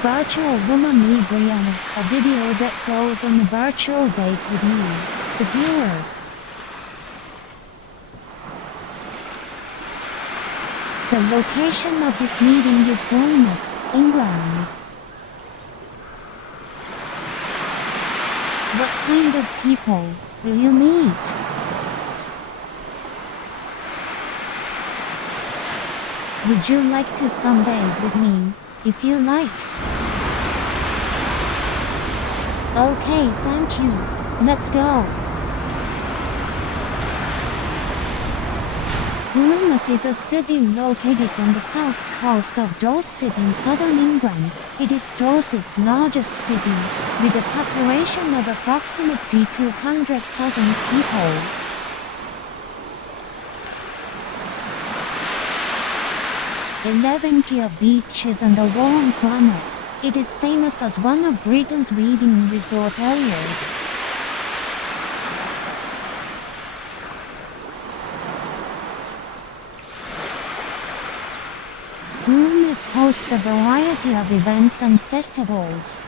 Virtual woman me Brianna, a video that goes on a virtual date with you, the viewer. The location of this meeting is Bournemouth, England. What kind of people will you meet? Would you like to sunbathe with me, if you like? Okay, thank you. Let's go. Bournemouth is a city located on the south coast of Dorset in southern England. It is Dorset's largest city, with a population of approximately 200,000 people. Eleven beaches and a warm climate, it is famous as one of Britain's leading resort areas. Bournemouth hosts a variety of events and festivals.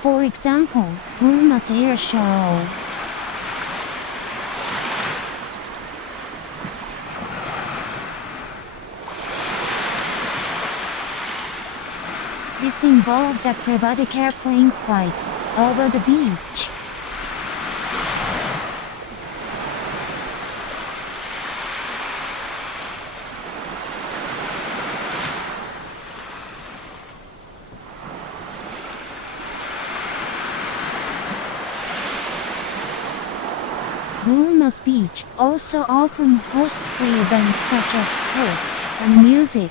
For example, Bournemouth Air Show. This involves acrobatic airplane flights over the beach. Bournemouth Beach also often hosts free events such as sports and music.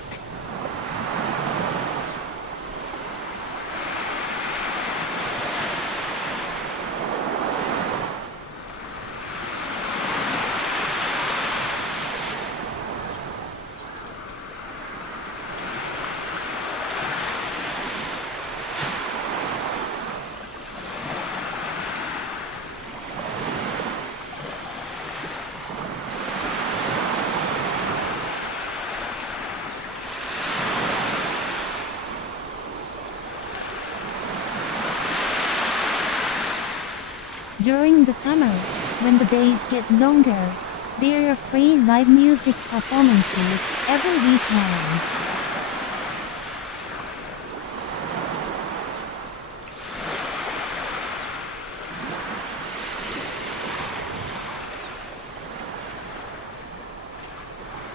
During the summer, when the days get longer, there are free live music performances every weekend.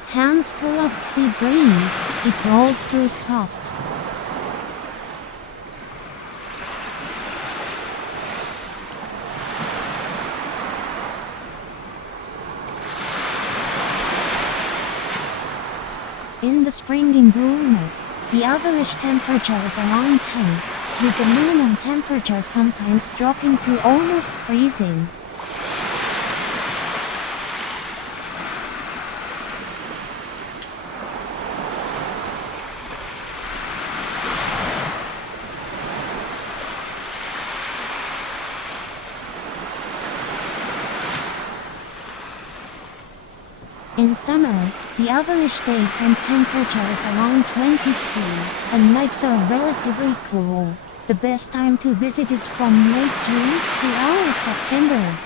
Hands full of sea breeze, it rolls through soft. In the spring in Bournemouth, the average temperature is around 10, with the minimum temperature sometimes dropping to almost freezing. In summer, the average daytime temperature is around 22, and nights are relatively cool. The best time to visit is from late June to early September.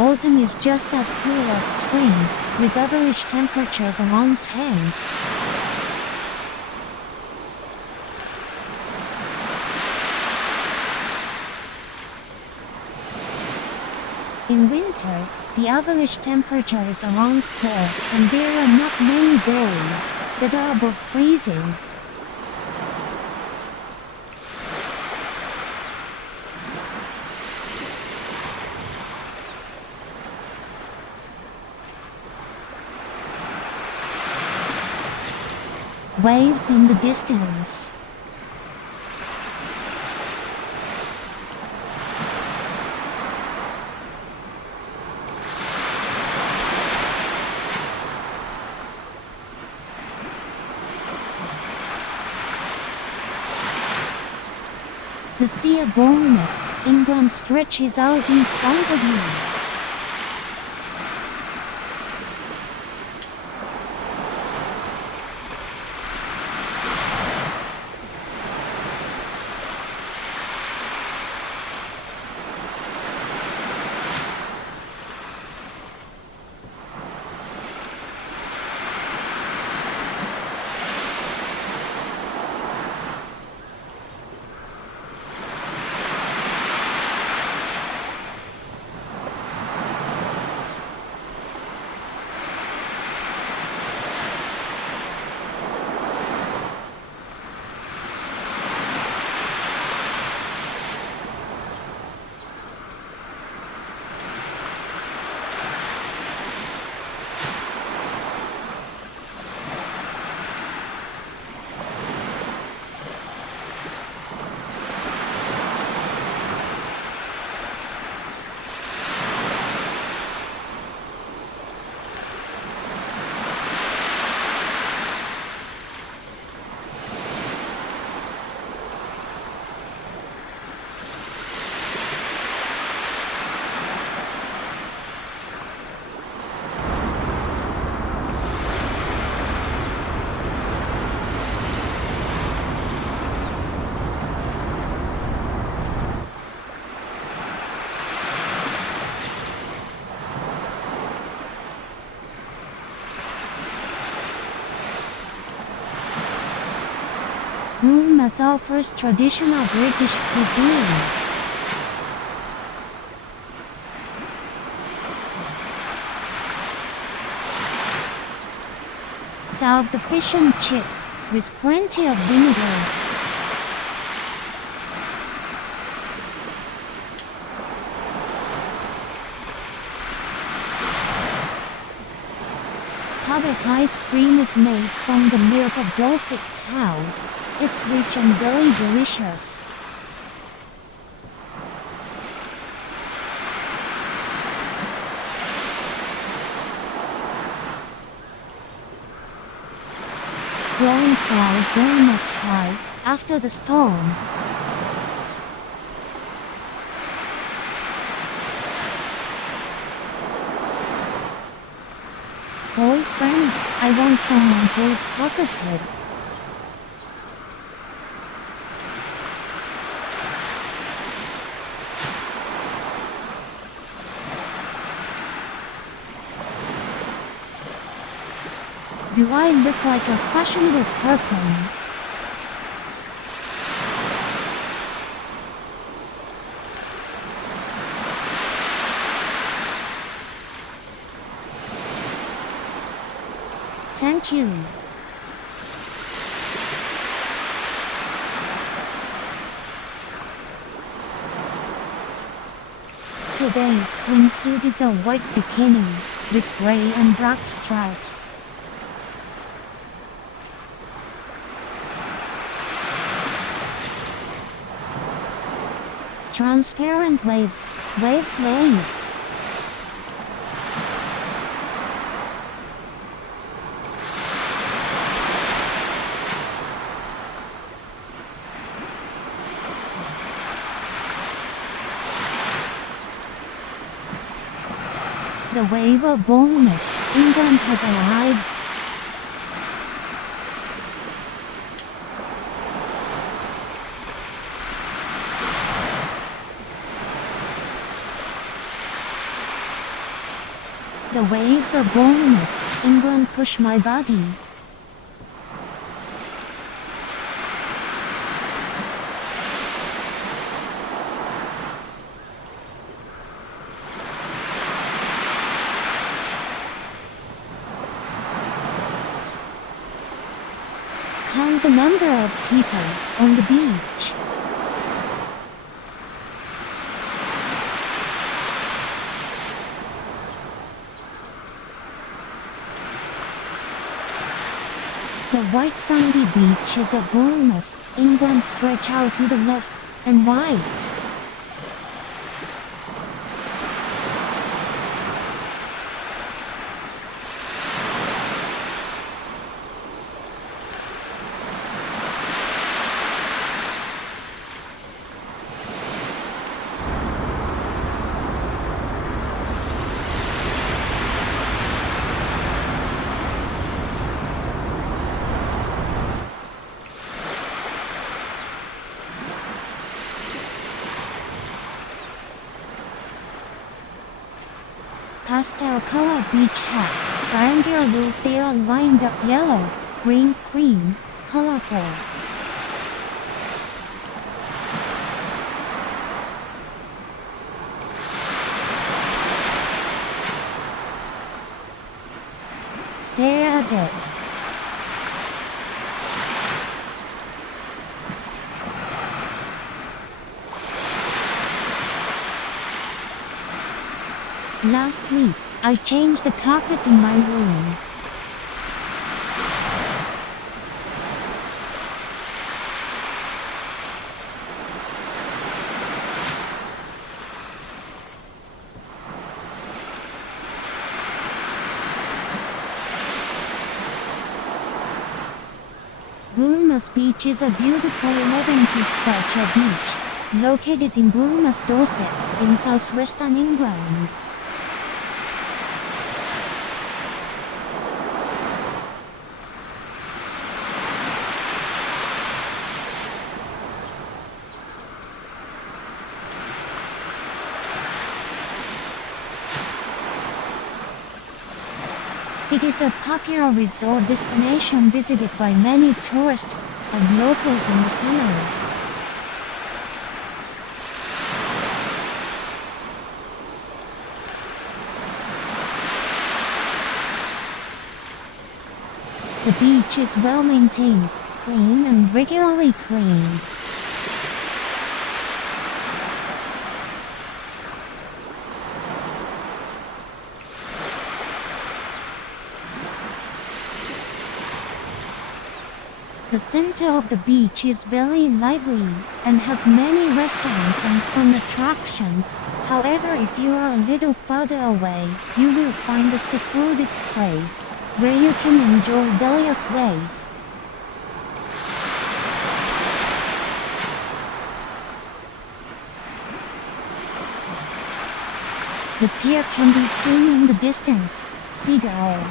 Autumn is just as cool as spring, with average temperatures around 10. In winter, the average temperature is around 4, and there are not many days that are above freezing. waves in the distance. The Sea of Bournemouth, England stretches out in front of you. Bournemouth offers traditional British cuisine. Serve the fish and chips with plenty of vinegar. Public ice cream is made from the milk of Dorset cows. It's rich and very delicious. Flowing clouds were in the sky after the storm. Boyfriend, I want someone who is positive. Do I look like a fashionable person? Thank you. Today's swimsuit is a white bikini with gray and black stripes. Transparent waves, waves, waves. The wave of Bournemouth, England has arrived. The waves of Bournemouth, England push my body. Count the number of people on the beach. The The white sandy beaches of Bourne Mass, England stretch out to the left and right. Pastel color beach hat, triangular roof, they are lined up yellow, green, cream, colorful. Stare at it. Last week, I changed the carpet in my room. Bourne Mass Beach is a beautiful 11-key structure beach, located in Bourne Mass, Dorset, in southwestern England. It is a popular resort destination visited by many tourists and locals in the summer. The beach is well maintained, clean and regularly cleaned. The center of the beach is very lively and has many restaurants and fun attractions. However, if you are a little further away, you will find a secluded place where you can enjoy various ways. The pier can be seen in the distance. Seagull.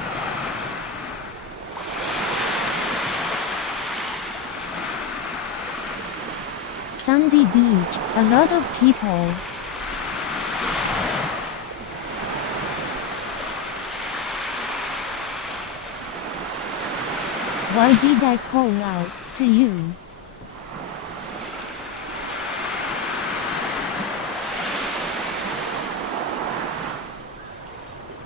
Sandy beach, a lot of people. Why did I call out to you?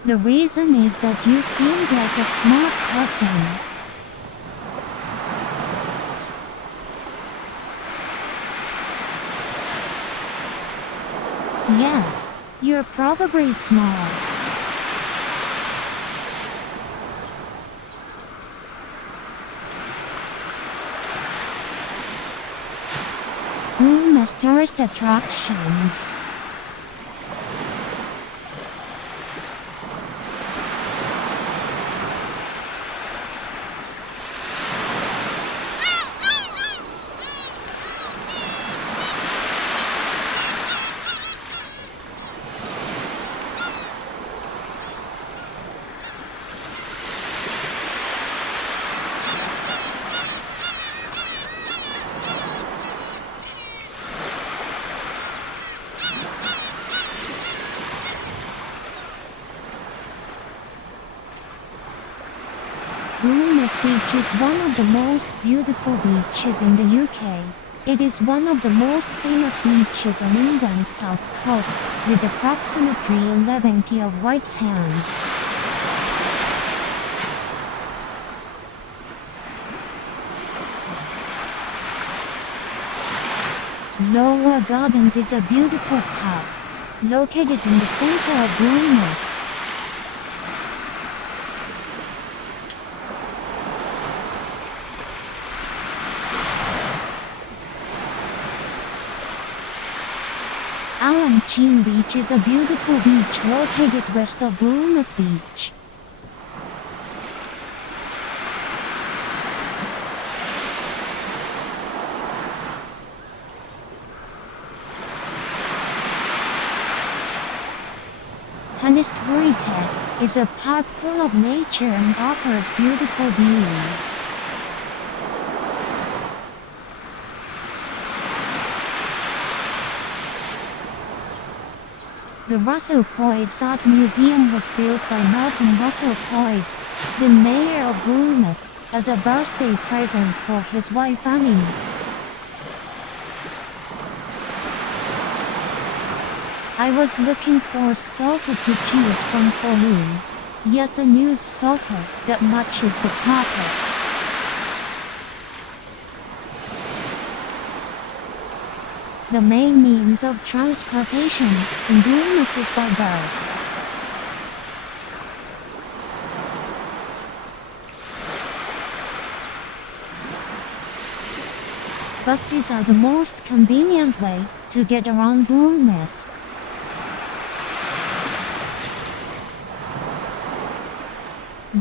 The reason is that you seemed like a smart person. Yes, you're probably smart. Bourne Mass tourist attractions. Bourne Mass Beach is one of the most beautiful beaches in the UK. It is one of the most famous beaches on England's south coast, with approximately 11 km of white sand. Lower Gardens is a beautiful pub, located in the center of Bourne Mass. Alanchine Beach is a beautiful beach located west of Bournemouth Beach. Hanisbury Head is a park full of nature and offers beautiful views. The Russell Coides Art Museum was built by Martin Russell Coides, the mayor of Bournemouth, as a birthday present for his wife Annie. I was looking for a sofa to choose from for room. Yes, a new sofa that matches the carpet. The main means of transportation in Bournemouth is by bus. Buses are the most convenient way to get around Bournemouth.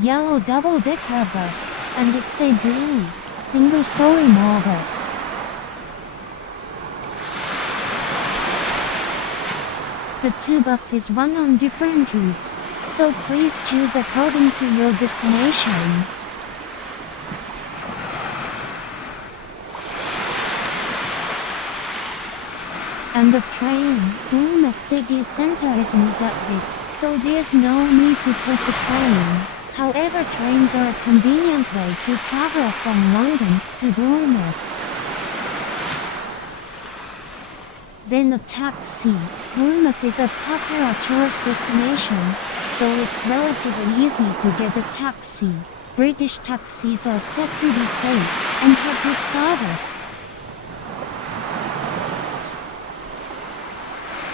Yellow double-decker bus, and it's a blue, single-story mall bus. The two buses run on different routes, so please choose according to your destination. And the train, Bournemouth city centre isn't that big, so there's no need to take the train. However, trains are a convenient way to travel from London to Bournemouth. Then a taxi. Bournemouth is a popular tourist destination, so it's relatively easy to get a taxi. British taxis are said to be safe and have good service.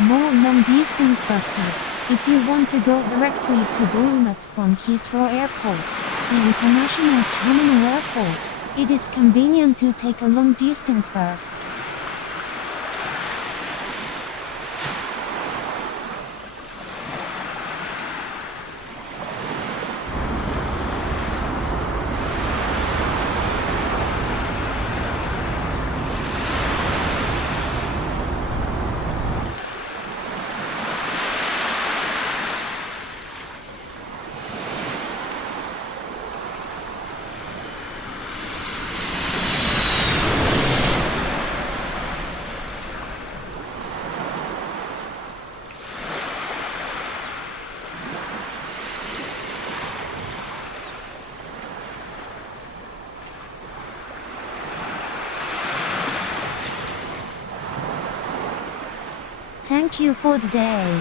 More long-distance buses. If you want to go directly to Bournemouth from Heathrow Airport, the International Terminal Airport, it is convenient to take a long-distance bus. Thank you for the day.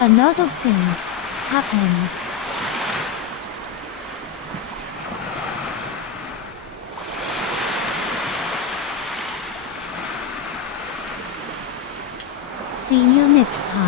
A lot of things happened. See you next time.